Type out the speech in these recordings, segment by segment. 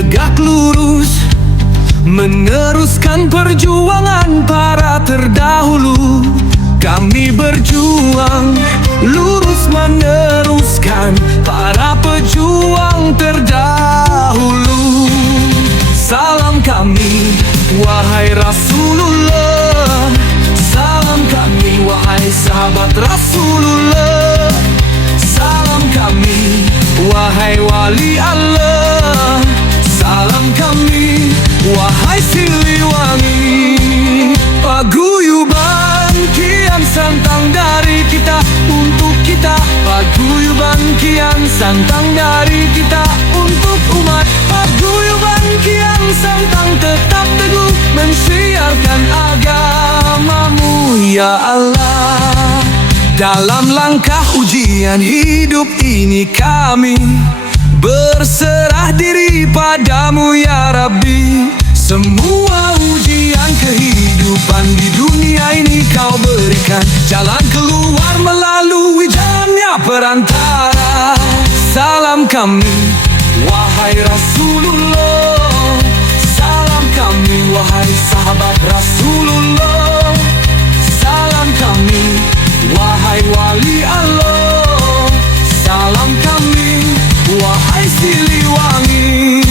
tegak lurus, meneruskan perjuangan para terdahulu. Kami berjuang lurus meneruskan para pejuang terdahulu. Salam kami, wahai Rasulullah. Salam kami, wahai sahabat Rasulullah. Salam kami, wahai wali Allah. Salam kami, wahai Siliwangi. Paguyuban kian santang dari kita untuk kita. Paguyuban kian santang dari kita untuk umat. Paguyuban kian santang tetap teguh mensiarkan agamamu ya Allah. Dalam langkah ujian hidup ini kami berserah diri padamu ya Rabbi. Semua ujian kehidupan di dunia ini kau berikan jalan keluar melalui jalannya perantara. Salam kami, wahai Rasulullah. Salam kami, wahai sahabat Rasulullah. Salam kami, wahai wali Allah. Salam kami, wahai Siliwangi.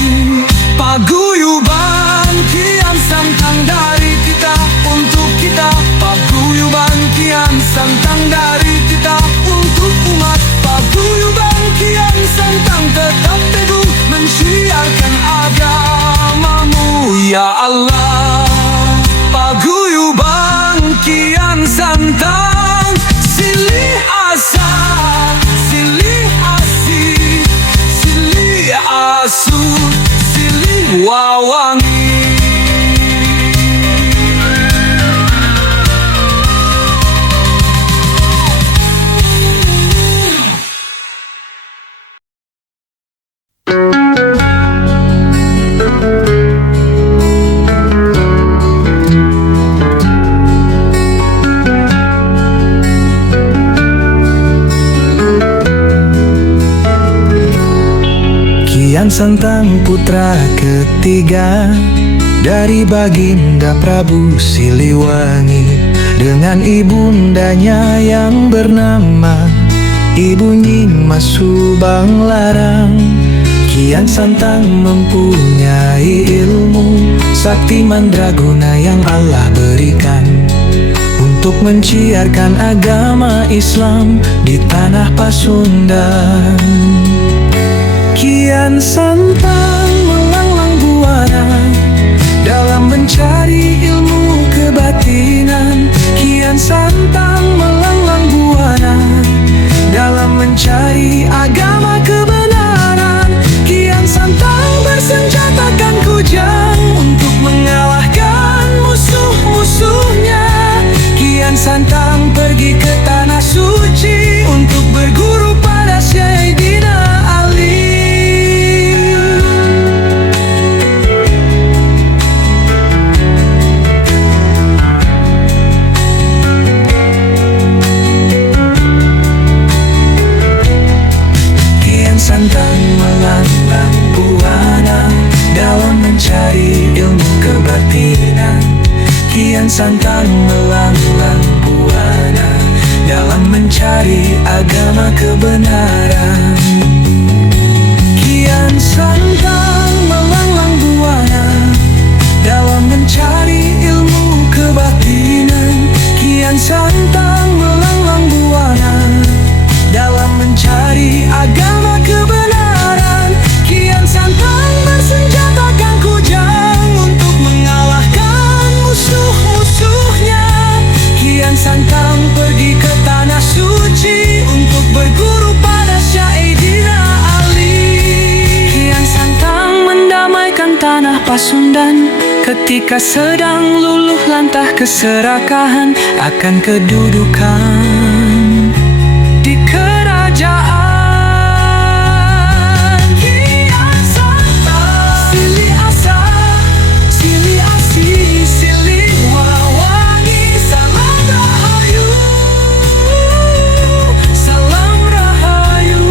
Paguyuban kian santang dari kita untuk kita. Paguyuban kian santang dari kita untuk umat. Paguyuban kian santang tetap teguh mensiarkan agamamu ya Allah. Paguyuban kian santang, silih asa, silih asih, silih asu, silih wawangi. Kian Santang putra ketiga dari Baginda Prabu Siliwangi, dengan ibundanya yang bernama Ibu Nyima Subang Larang. Kian Santang mempunyai ilmu sakti mandraguna yang Allah berikan untuk menciarkan agama Islam di tanah Pasundan. Kian Santang melanglang buana dalam mencari ilmu kebatinan. Kian Santang melanglang buana dalam mencari agama kebenaran. Kian Santang bersenjatakan kujang untuk mengalahkan musuh-musuhnya. Kian Santang pergi ke tanah suci untuk berguru pada Sayyidina Ali. Santang melanglang buana dalam mencari ilmu kebatinan. Kian Santang melanglang buana dalam mencari agama kebenaran. Kian Santang melanglang buana dalam mencari ilmu kebatinan. Kian Santang melanglang buana dalam mencari agama kebenaran. Kian Santang bersenjatakan kujang untuk mengalahkan musuh-musuhnya. Kian Santang pergi ke tanah suci untuk berguru pada Sayyidina Ali. Kian Santang mendamaikan tanah Pasundan ketika sedang luluh lantah keserakahan akan kedudukan di kerajaan. Kian Santang, silih asa, silih asih, silih wawangi. Salam rahayu, salam rahayu.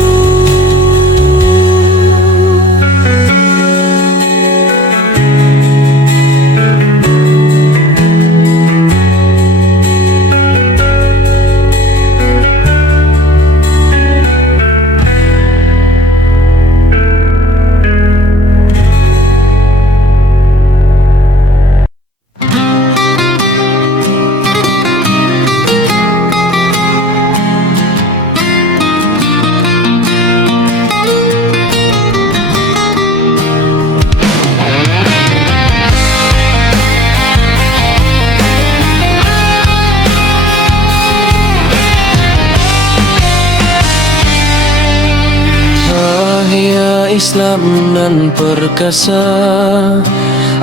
Islam nan perkasa,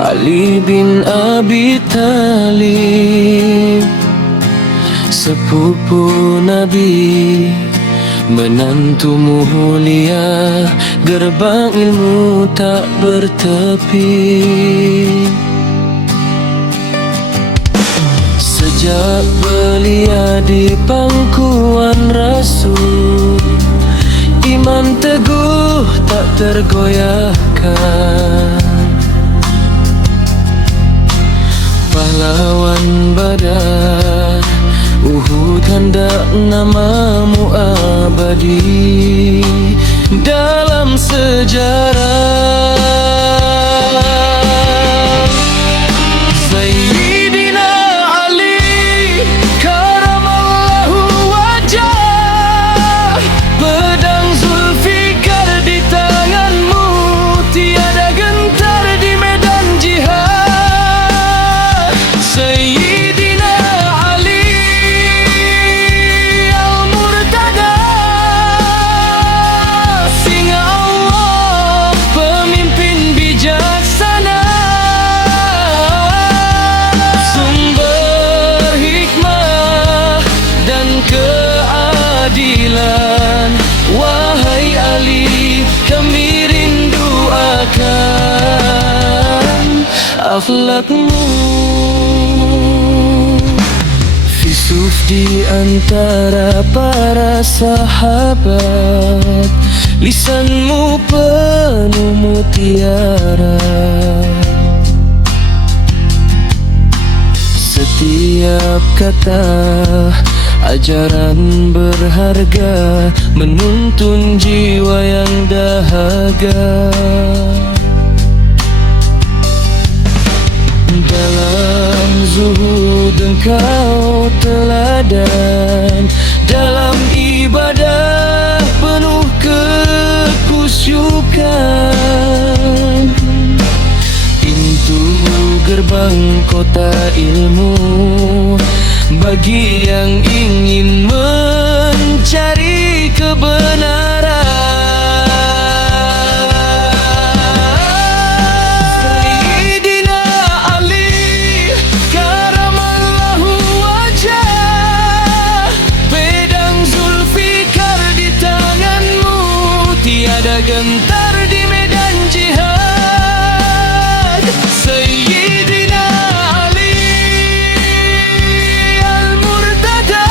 Ali bin Abi Thalib, sepupu Nabi, menantu mulia, gerbang ilmu tak bertepi. Sejak belia di pangkuan Rasul, iman teguh tak tergoyahkan. Pahlawan Badar, Uhud, hendak namamu abadi dalam sejarah. Sayyidina Ali karamallahu wajah, pedang Zulfikar di tanganmu, tiada gentar di medan jihad. Sayyidina Ali Al-Murtada, singa Allah, pemimpin bijaksana, sumber hikmah dan keadilan. Wahai Ali, kami rindu akan akhlakmu. Fisuf di antara para sahabat, lisanmu penuh mutiara. Setiap kata ajaran berharga, menuntun jiwa yang dahaga. Dalam zuhud engkau teladan, dalam ibadah penuh kekusyukan. Pintu gerbang kota ilmu bagi yang ingin mencari kebenaran. Sayyidina Ali karamallahu wajah, pedang Zulfikar di tanganmu, tiada gentar di medan jihad. Sayyidina Ali Al-Murtada,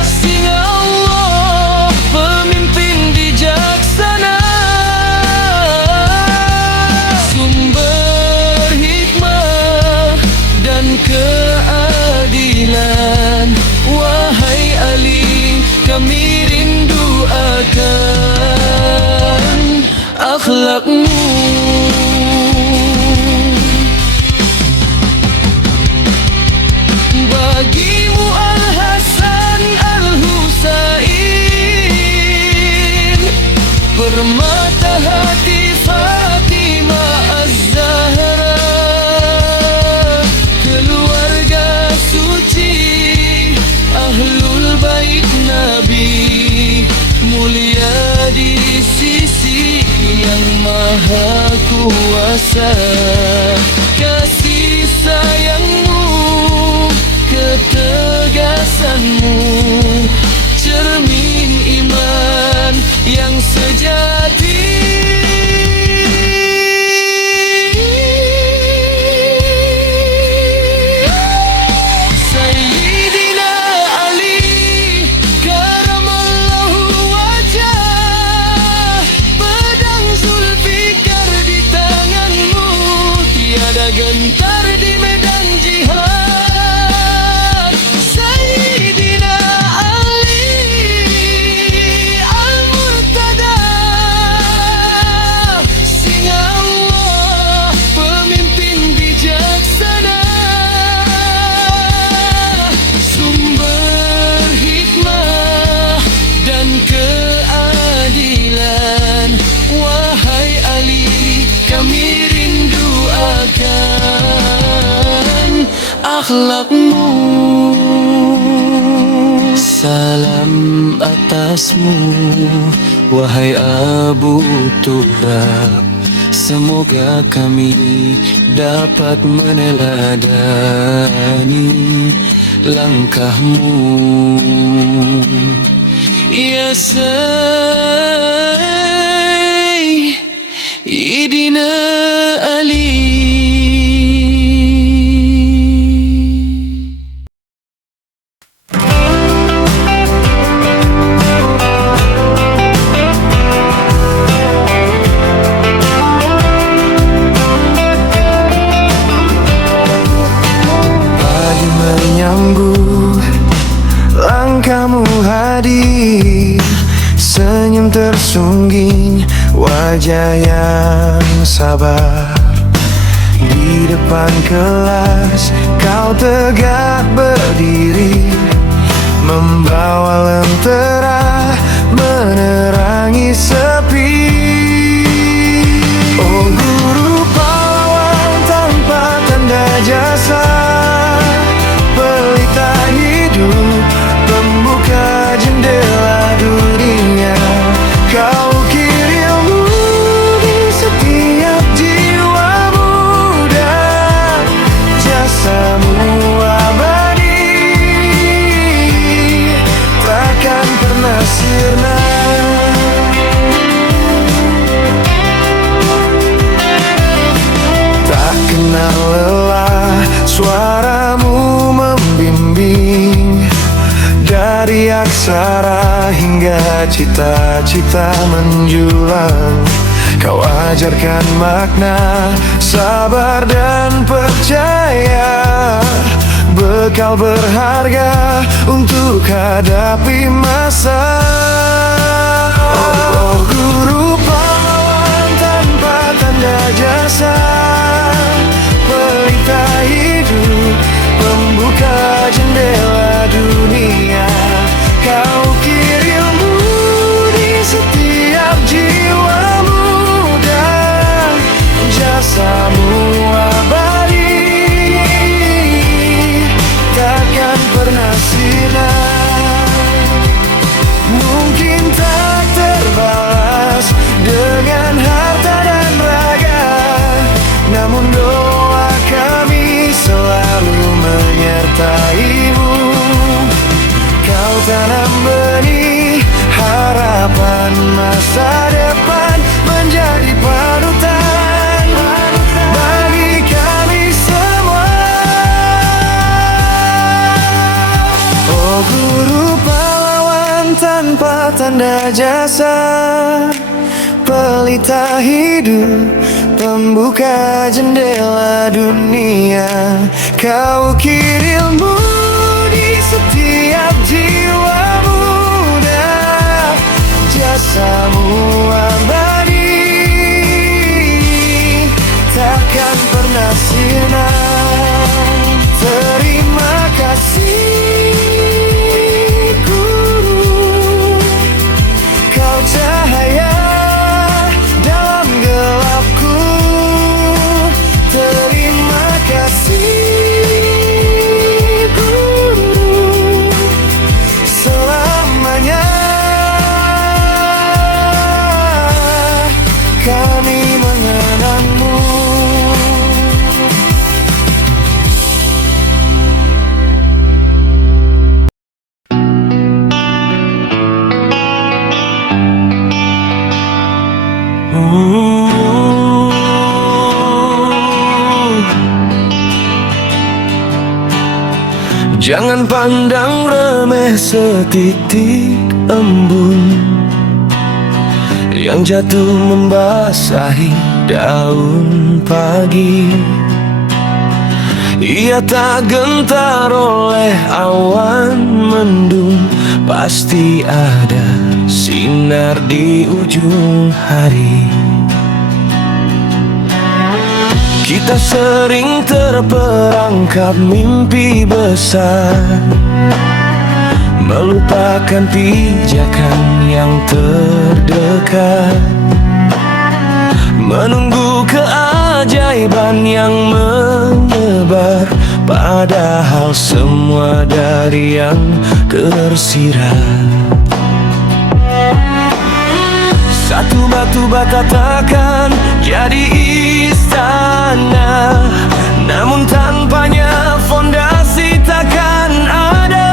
singa Allah, pemimpin bijaksana, sumber hikmah dan keadilan. Wahai Ali, kami rindu akan akhlakmu. Bagimu Al-Hasan Al-Husain, permata hati Fatimah Az-Zahra, keluarga suci Ahlul Bait Nabi, mulia di sisi yang maha kuasa. Kasih sayangmu, ketegasanmu, cermin iman yang sejati. Sayyidina Ali karamallahu wajah, pedang Zulfikar di tanganmu, tiada gentar di medan jihad. Sayyidina Ali atasmu, wahai Abu Turab. Semoga kami dapat meneladani langkahmu, ya Sayyidina Ali. Menyambut langkahmu hadir, senyum tersungging, wajah yang sabar. Di depan kelas kau tegak berdiri, membawa lentera menerangi sepi. Oh guru pahlawan tanpa tanda jasa, pelita hidup, pembuka jendela dunia. Kau ukir ilmu di setiap jiwa muda, jasamu abadi, takkan pernah sirna. Tak kenal lelah, suaramu membimbing, dari aksara hingga cita-cita menjulang. Kau ajarkan makna, sabar dan percaya, bekal berharga untuk hadapi masa. Oh guru pahlawan tanpa tanda jasa, pelita hidup, pembuka jendela dunia. Kau ukir ilmu di setiap jiwa muda, jasamu abadi, takkan pernah sirna. Mungkin tak terbalas dengan harta dan raga, namun doa kami selalu menyertaimu. Kau tanam benih harapan masa depan, menjadi panutan bagi kami semua. Oh guru pahlawan tanpa tanda jasa, pelita hidup, pembuka jendela dunia. Kau ukir ilmu di setiap jiwa muda, jasamu abadi, takkan pernah sirna. Terima kasih guru, kau cahaya dalam gelapku. Terima kasih guru, selamanya kami mengenangmu. Jangan pandang remeh setitik embun yang jatuh membasahi daun pagi. Ia tak gentar oleh awan mendung, pasti ada sinar di ujung hari. Kita sering terperangkap mimpi besar, melupakan pijakan yang terdekat, menunggu keajaiban yang menyebar. Padahal semua dari yang tersirat. bata takkan jadi istana, namun tanpanya fondasi takkan ada.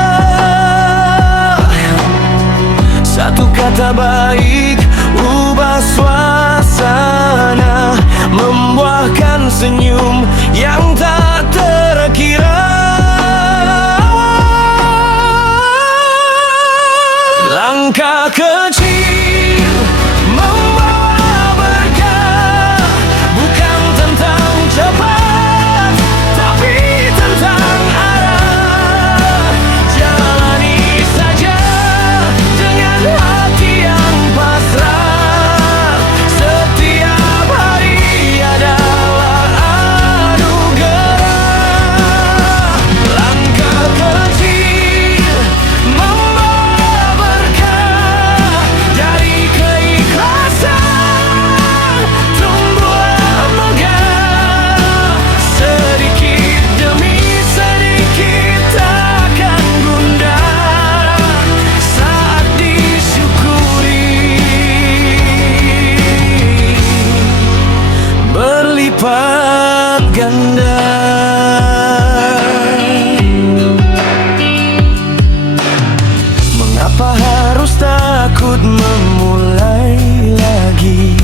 Satu kata baik ubah suasana, membuahkan senyum yang tak terkira. Langkah kecil membawa berkah, bukan tentang cepat, tapi tentang arah. Jalani saja dengan hati yang pasrah. Setiap hari adalah anugerah. Langkah kecil membawa berkah, dari keikhlasan tumbuhlah megah. Sedikit demi sedikit takkan gundah saat disyukuri, berlipat ganda. Mengapa harus takut memulai lagi?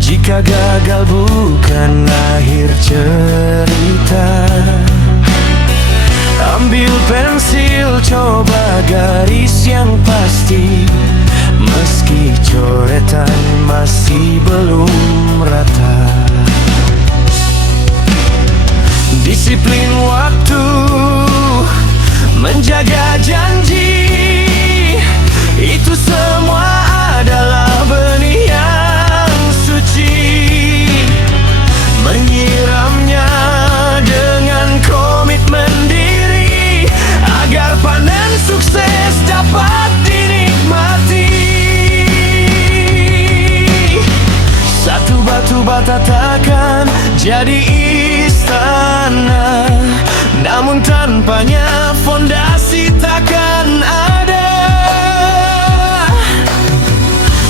Jika gagal bukan akhir cerita. Ambil pensil, coba garis yang pasti, meski coretan masih belum rata. Disiplin waktu, menjaga janji, itu semua adalah benih yang suci. Menyiramnya dengan komitmen diri, agar panen sukses dapat dinikmati. Satu batu bata takkan jadi istana, namun tanpanya fondasi takkan ada.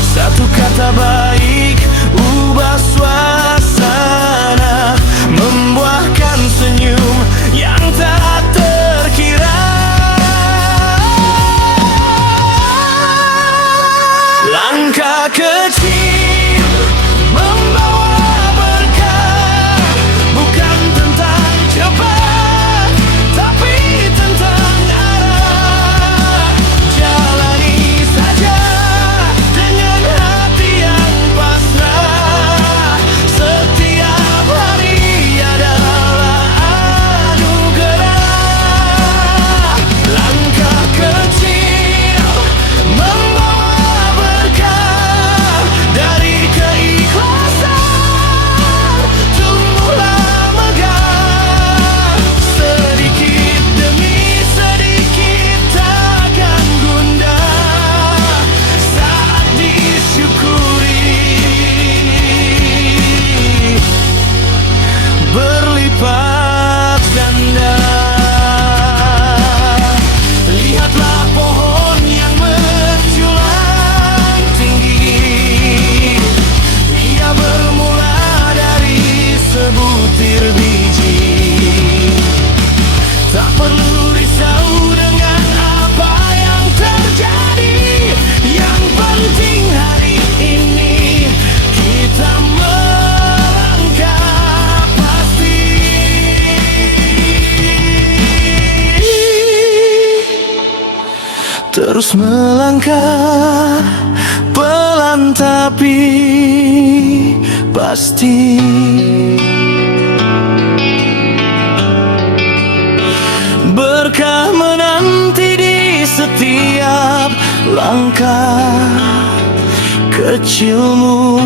Satu kata baik ubah suasana, membuahkan senyum yang tak terkira. Langkah kecil membawa berkah, bukan tentang cepat, tapi tentang arah. Jalani saja dengan hati yang pasrah. Setiap hari adalah anugerah. Langkah kecil membawa berkah, dari keikhlasan tumbuhlah megah. Sedikit demi sedikit takkan gundah saat disyukuri, berlipat ganda. Lihatlah pohon yang menjulang tinggi, ia bermula dari sebutir biji. Tak perlu risau dengan apa yang terjadi, yang penting hari ini kita melangkah pasti. Terus melangkah pelan tapi pasti. Berkah menanti di setiap langkah kecilmu.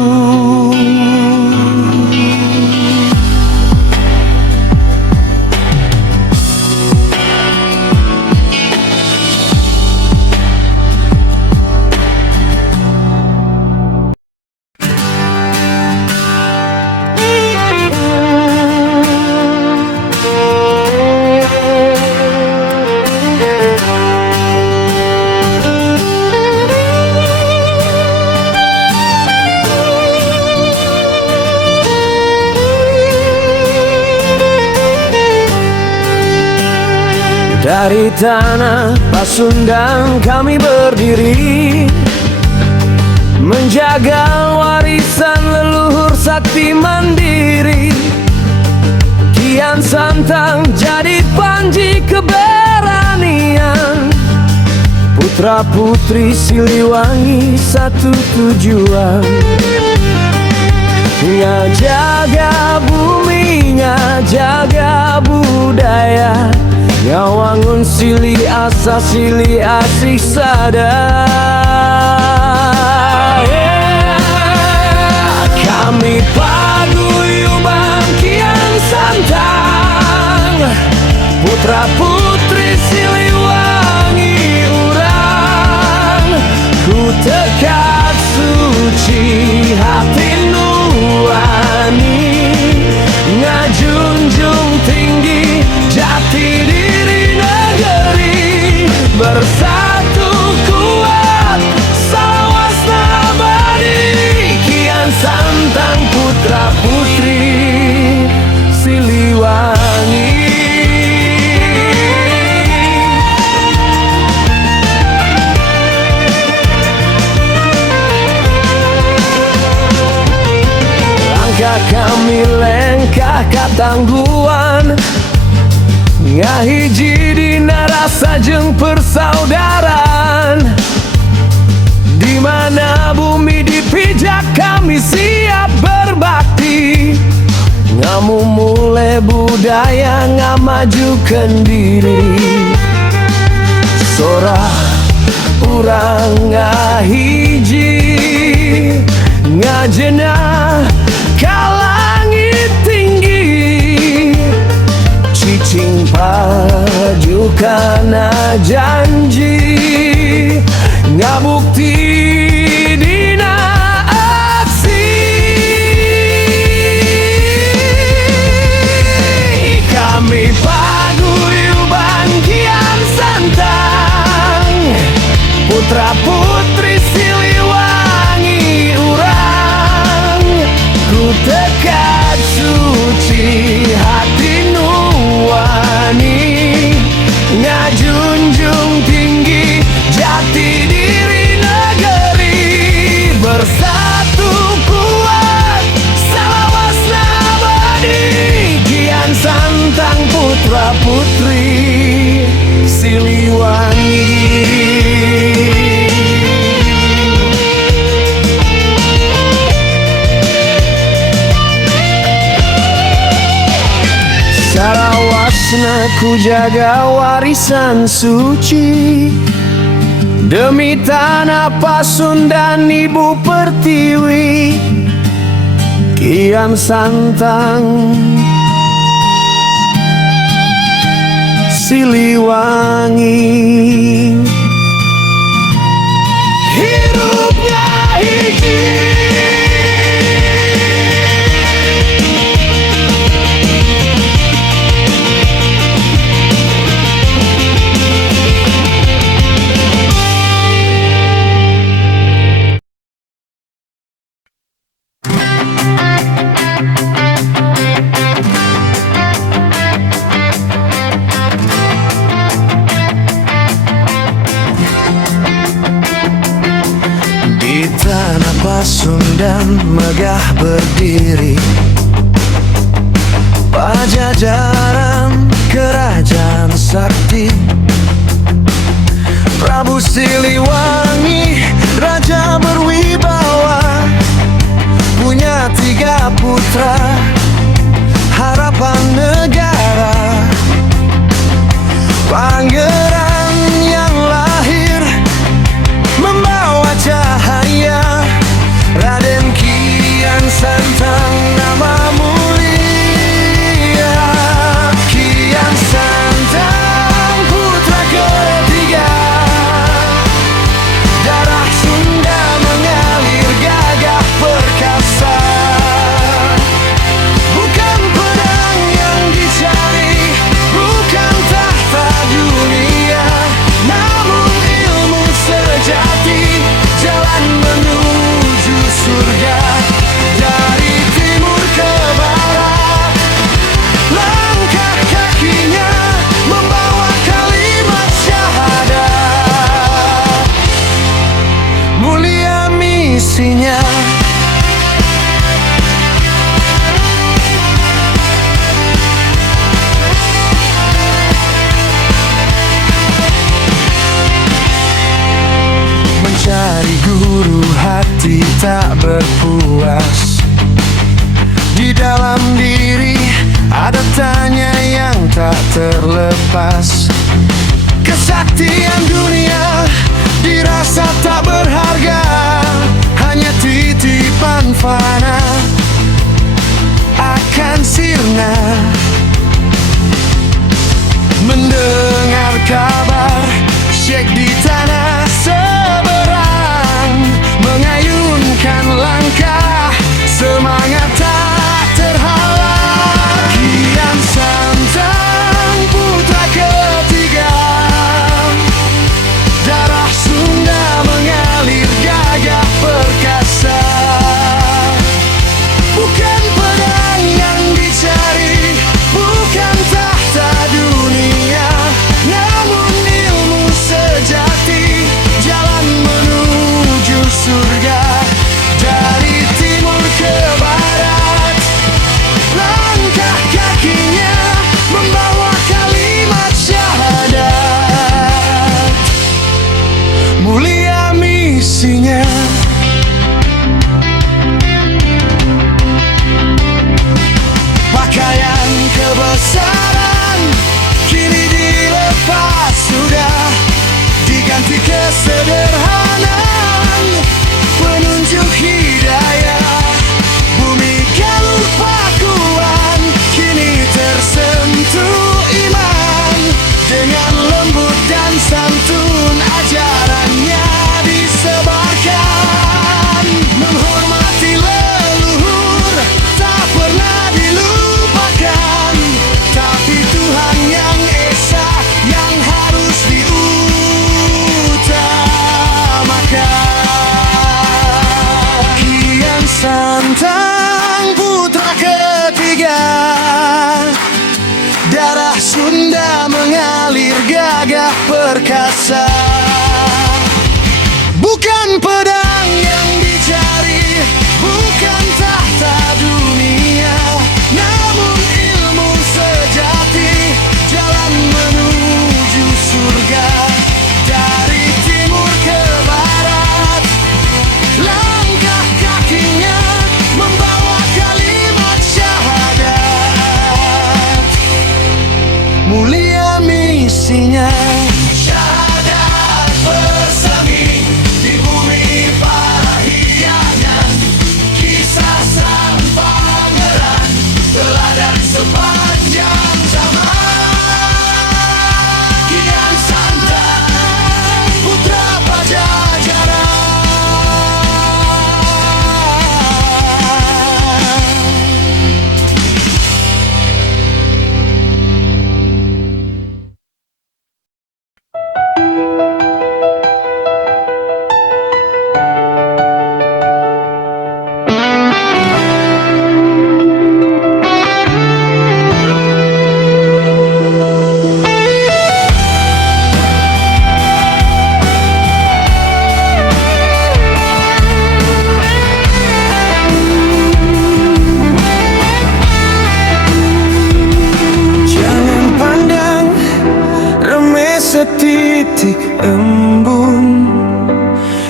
Dari tanah Pasundan kami berdiri, menjaga warisan leluhur sakti mandiri. Kian Santang jadi panji keberanian, putra putri Siliwangi satu tujuan. Jaga bumi, jaga budaya, Ngawangun Sili Asa Sili Asih Sada. Kami paguyuban Kian Santang, putra putri Siliwangi urang. Ku tekad suci hati nurani, ngajunjung tinggi jati diri negeri. Bersatu kuat sawas nabadi, Kian Santang putra putri Siliwangi. Langkah kami lengkah katangguan, ngahiji dina rasa jeung persaudaraan. Di mana bumi dipijak kami siap berbakti, ngamumule budaya ngamajukeun diri. Sora urang ngahiji ngajenah ka langit tinggi, cicing pajukana janji, ngabukti dina aksi. Kami paguyuban Kian Santang, putra putri Siliwangi urang. Ku tekad suci hati nuwani, ngajunjung tinggi jati diri negeri. Bersatu kuat salawas nabadi, Kian Santang putra putri Siliwangi. Sarawasna ku jaga warisan suci, demi tanah Pasundan Ibu Pertiwi. Kian Santang Siliwangi, hidupnya hiji. Tanah Pasundan megah berdiri, Pajajaran kerajaan sakti. Prabu Siliwangi raja berwibawa, punya 3 putra harapan negara. Pangeran yang lahir membawa cahaya, Raden Kian Santang nama mulia. Kian Santang putra ketiga, darah Sunda mengalir gagah perkasa. misinya. Mencari guru hati tak berpuas. Di dalam diri ada tanya yang tak terlepas. Kesaktian dunia dirasa tak berharga, hanya titipan fana akan sirna. Mendengar kabar syekh di tanah seberang mengayunkan langkah, semangat tak terhalang. Kian Santang putra ketiga, darah Sunda mengalir gagah perkasa. Bukan pedang yang dicari, bukan tahta dunia, namun ilmu sejati, jalan menuju surga. Dari timur ke barat, langkah kakinya membawa kalimat syahadat. Mulia misinya. Pakaian kebesaran kini dilepas sudah, diganti kesederhanaan penunjuk hidayah. Bumi galur pakuan kini tersentuh iman, dengan lembut dan santun ajarannya disebarkan. Menghormati leluhur tak pernah dilupakan, tapi Tuhan yang esa yang harus diutamakan. Kian Santang putra ketiga, darah Sunda mengalir gagah perkasa. Bukan pedang yang dicari, bukan tahta dunia, namun ilmu sejati, jalan menuju surga. Dari timur ke barat, langkah kakinya membawa kalimat syahadat. Mulia misinya. Syahadat bersemi di bumi para hiangan, kisah sang pangeran teladan sepanjang zaman. Kian Santang putra Pajajaran. Jangan pandang remeh setitik embun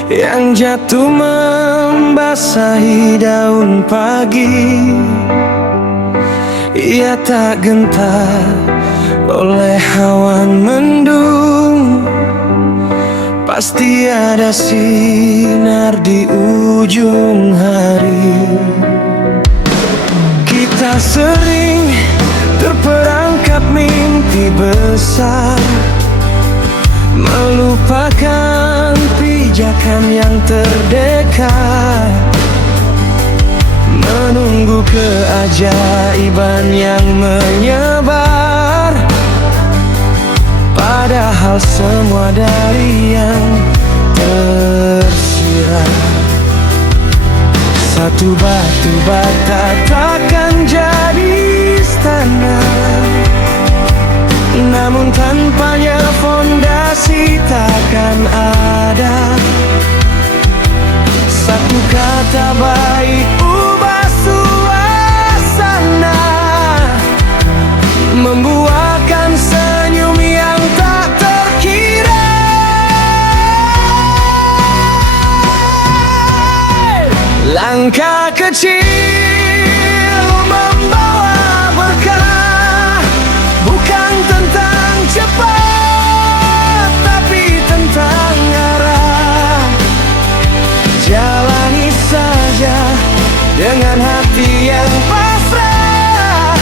yang jatuh membasahi daun pagi. Ia tak gentar oleh awan mendung, pasti ada sinar di ujung hari. Kita sering terperangkap mimpi besar, melupakan pijakan yang terdekat, menunggu keajaiban yang menyebar. Padahal semua dari yang tersirat, satu batu bata takkan jadi istana, namun tanpanya fondasi takkan ada. Satu kata baik ubah suasana, membuahkan senyum yang tak terkira. Langkah kecil membawa berkah, bukan tentang cepat, tapi tentang arah. Jalani saja dengan hati yang pasrah.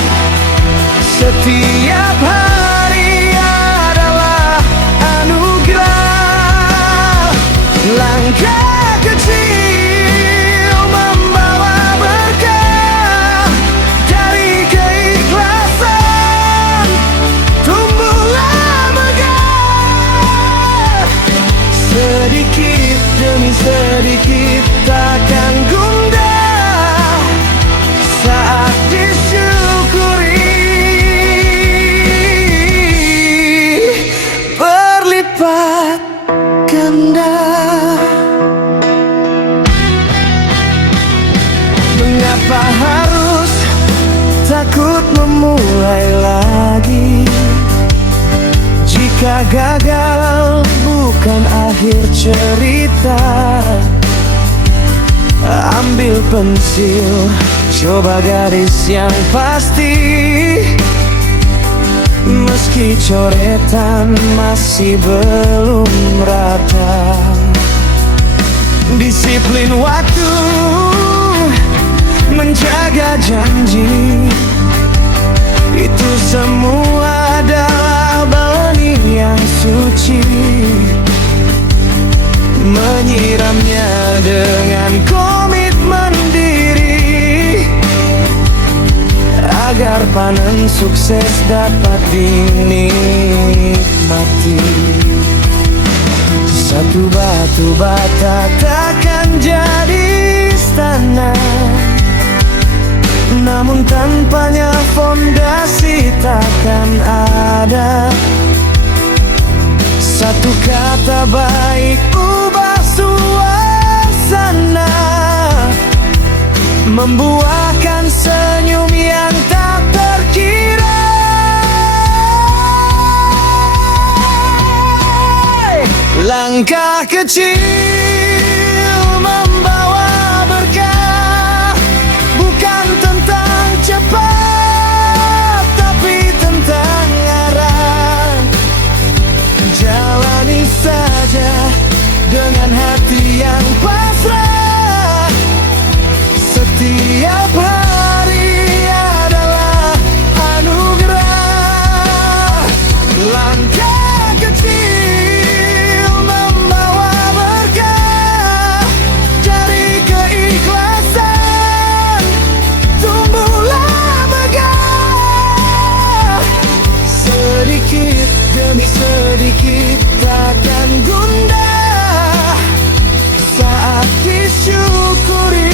Setiap hari adalah anugerah. Langkah kecil membawa berkah, dari keikhlasan tumbuhlah megah. Sedikit demi sedikit takkan gundah saat disyukuri. Berlipat ganda. Mengapa harus takut memulai lagi? Jika gagal bukan akhir cerita, ambil pensil, coba garis yang pasti. Meski coretan masih belum rata, disiplin waktu, menjaga janji, itu semua adalah bani yang suci. Menyiramnya dengan komitmen diri, agar panen sukses dapat dinikmati. Satu batu bata takkan jadi istana, namun tanpanya fondasi takkan ada. Satu kata baik ubah suasana, membuahkan senyum yang tak terkira. Langkah kecil membawa berkah, bukan tentang cepat, tapi tentang arah. Jalani saja dengan hati yang pasrah. Setiap hari adalah anugerah. Langkah kecil membawa berkah, dari keikhlasan tumbuhlah megah. Sedikit demi sedikit takkan gundah saat disyukuri.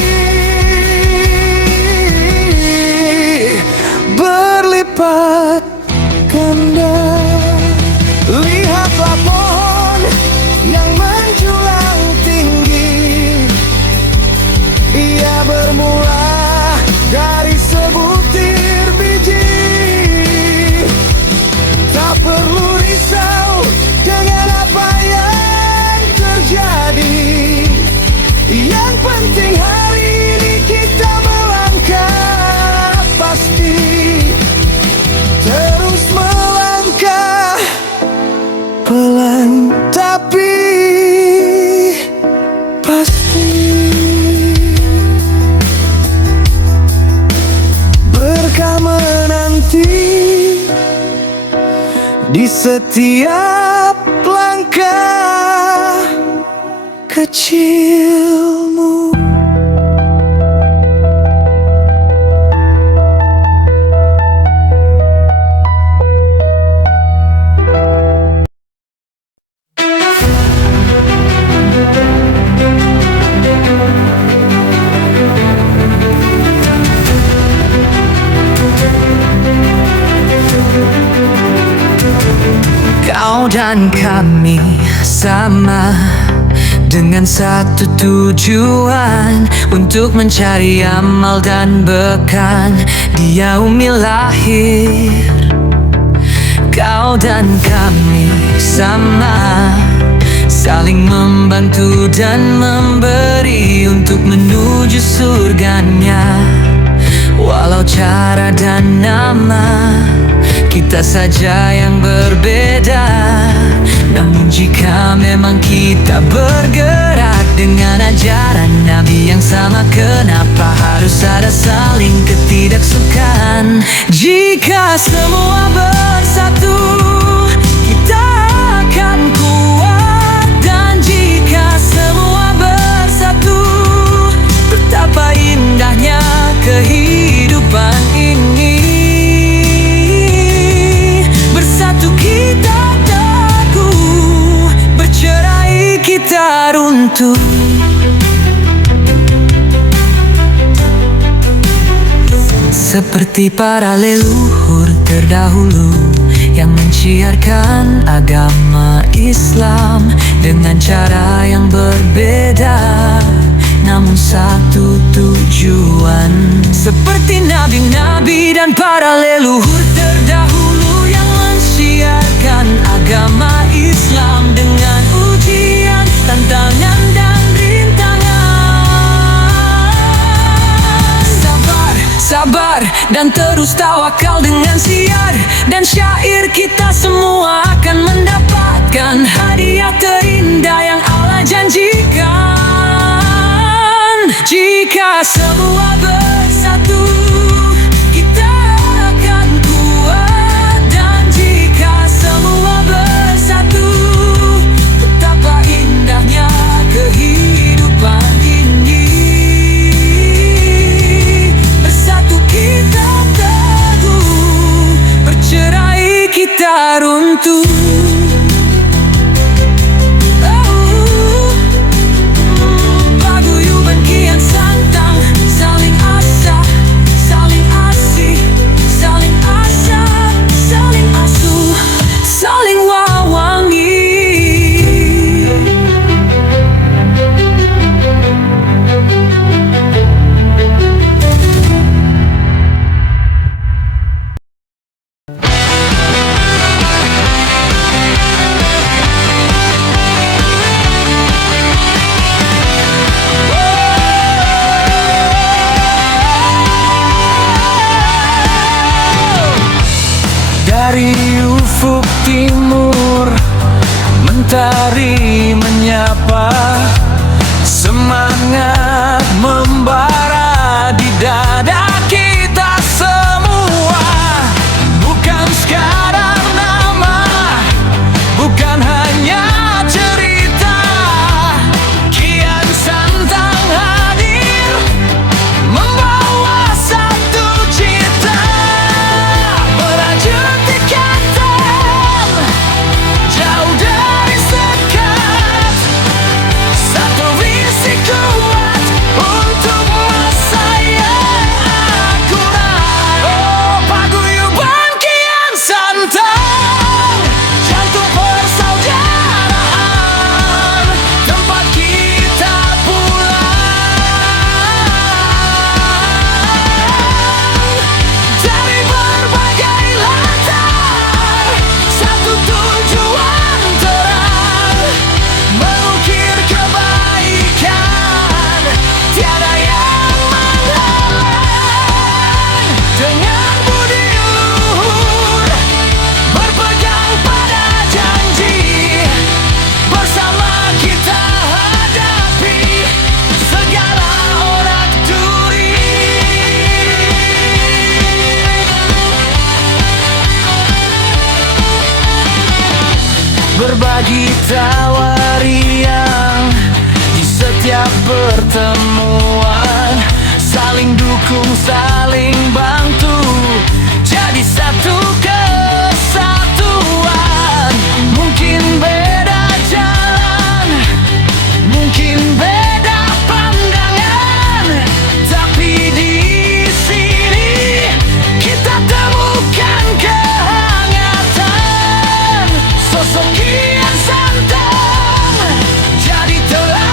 Berlipat ganda. Lihatlah pohon yang menjulang tinggi, ia bermula dari sebutir biji. Tak perlu risau dengan apa yang terjadi, yang penting hari ini kita melangkah pasti. Terus melangkah pelan tapi pasti. Berkah menanti di setiap langkah kecilmu. Kau dan kami sama dengan satu tujuan, untuk mencari amal dan berkah di yaumil akhir. Kau dan kami sama, saling membantu dan memberi untuk menuju surganya. Walau cara dan nama kita saja yang berbeda, namun jika memang kita bergerak dengan ajaran Nabi yang sama, kenapa harus ada saling ketidaksukaan? Jika semua bersatu, kita akan kuat. Dan jika semua bersatu, betapa indahnya kehidupan ini. Bersatu kita teguh, bercerai kita runtuh. Seperti para leluhur terdahulu yang menciarkan agama Islam dengan cara yang berbeda, namun satu tujuan. Seperti nabi-nabi dan para leluhur terdahulu yang menciarkan agama Islam dengan ujian, tantangan dan sabar dan terus tawakal dengan siar dan syair. Kita semua akan mendapatkan hadiah terindah yang Allah janjikan. Jika semua bersatu, kita akan kuat. Dan jika semua bersatu, betapa indahnya kehidupan ini. Kita teguh, bercerai kita runtuh. Paguyuban kian santang, saling asa, saling asih, saling asa, saling asuh, saling wawangi. Dari ufuk timur mentari menyapa, semangat membara di dada kita semua. Bukan sekadar nama, bukan hanya cerita, kian santang hadir membawa satu cita. Berlanjut ikatan jauh dari sekat, satu visi kuat untuk masa yang akurat. Oh, paguyuban kian santang, jantung persaudaraan, tempat kita pulang. Dari berbagai latar, satu tujuan terang, mengukir kebaikan, tiada yang menghalang. Dengan budi luhur, berpegang pada janji, bersama kita hadapi segala orak duri. Berbagi tawa riang di setiap pertemuan, saling dukung, saling bantu, jadi satu kesatuan. Mungkin beda jalan, mungkin beda pandangan, tapi di sini kita temukan kehangatan. Sosok kian santang jadi teladan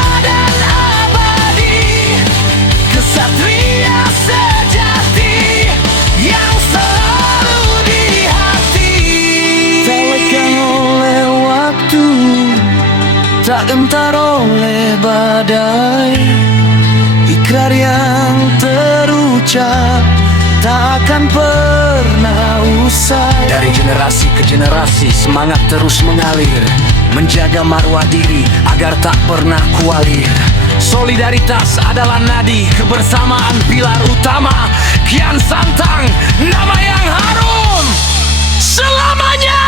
dihantar oleh badai. Ikrar yang terucap tak akan pernah usai. Dari generasi ke generasi semangat terus mengalir, menjaga marwah diri agar tak pernah kualir. Solidaritas adalah nadi, kebersamaan pilar utama. Kian Santang, nama yang harum selamanya.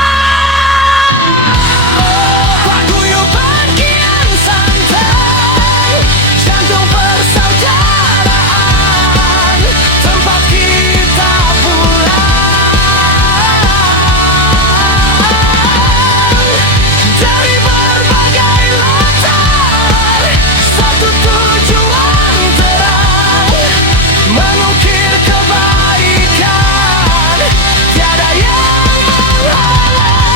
Paguyuban Kian Santang, jantung persaudaraan, tempat kita pulang. Dari berbagai latar, satu tujuan terang, mengukir kebaikan, tiada yang menghalang.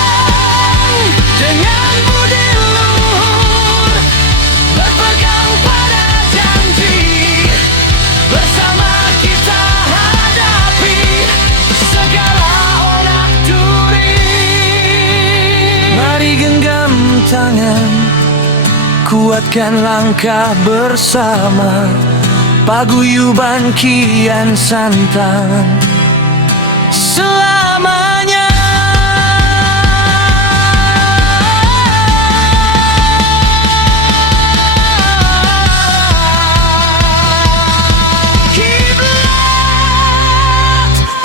Dengan budi luhur, berpegang pada janji, bersama kita hadapi segala onak duri. Mari genggam tangan, kuatkan langkah bersama. Paguyuban Kian Santang selamanya. Kiblat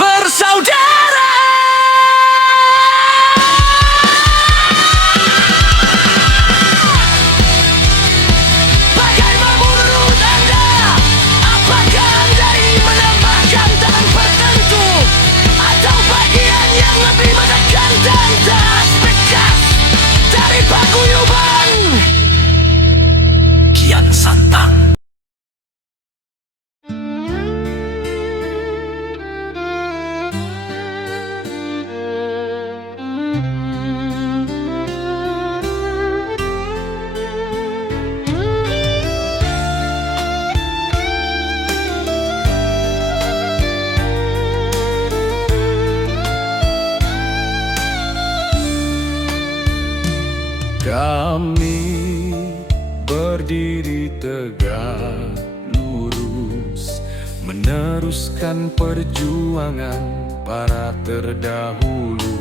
persaudaraan. Bagai menurut Anda, apakah Anda ingin menambahkan tanpa tentu, atau bagian yang lebih menekan dan tegas dari paguyuban Kian Santang? Kami berdiri tegak lurus, meneruskan perjuangan para terdahulu.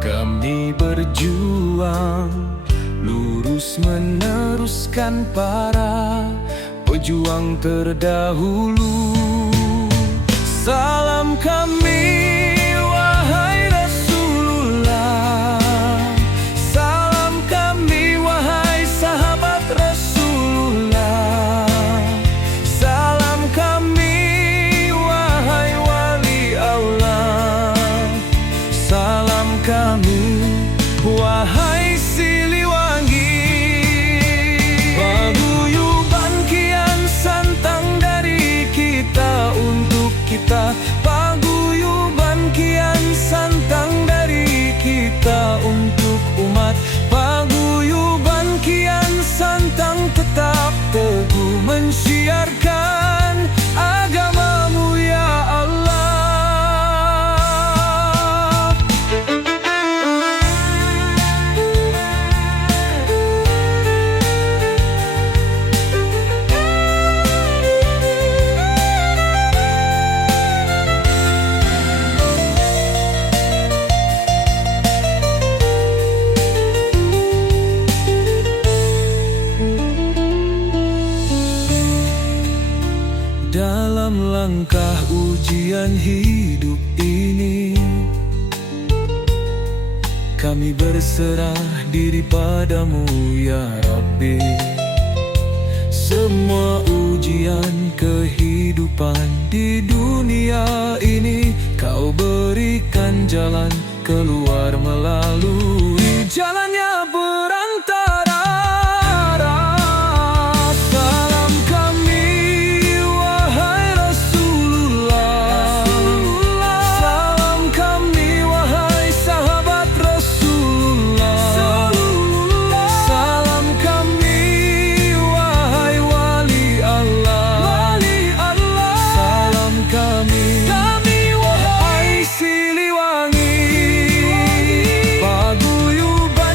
Kami berjuang lurus, meneruskan para pejuang terdahulu. Salam kami, wahai Rasulullah. Salam kami, wahai sahabat Rasulullah. Salam kami, wahai wali Allah. Salam kami, wahai Siliwangi. Paguyuban Kian Santang dari kita untuk kita. Paguyuban Kian Santang dari kita untuk umat. Paguyuban Kian Santang tetap teguh mensiarkan agamamu ya Allah. Dalam langkah ujian hidup ini, kami berserah diri padamu ya Rabbi. Semua ujian kehidupan di dunia ini, Kau berikan jalan keluar melalui jalannya berantara. Salam kami, wahai Rasulullah. Salam kami, wahai sahabat Rasulullah. Salam kami, wahai wali Allah. Salam kami, wahai Siliwangi. Paguyuban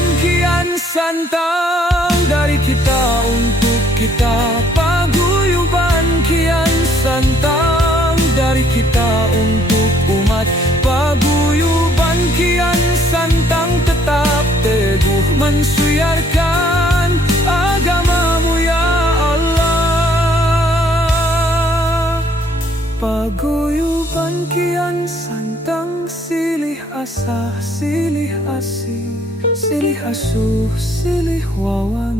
dari kita untuk kita, paguyuban kian santang dari kita untuk umat, paguyuban kian santang tetap teguh mensiarkan agamamu ya Allah. Paguyuban kian santang silih asah silih asih silih asuh silih wawan.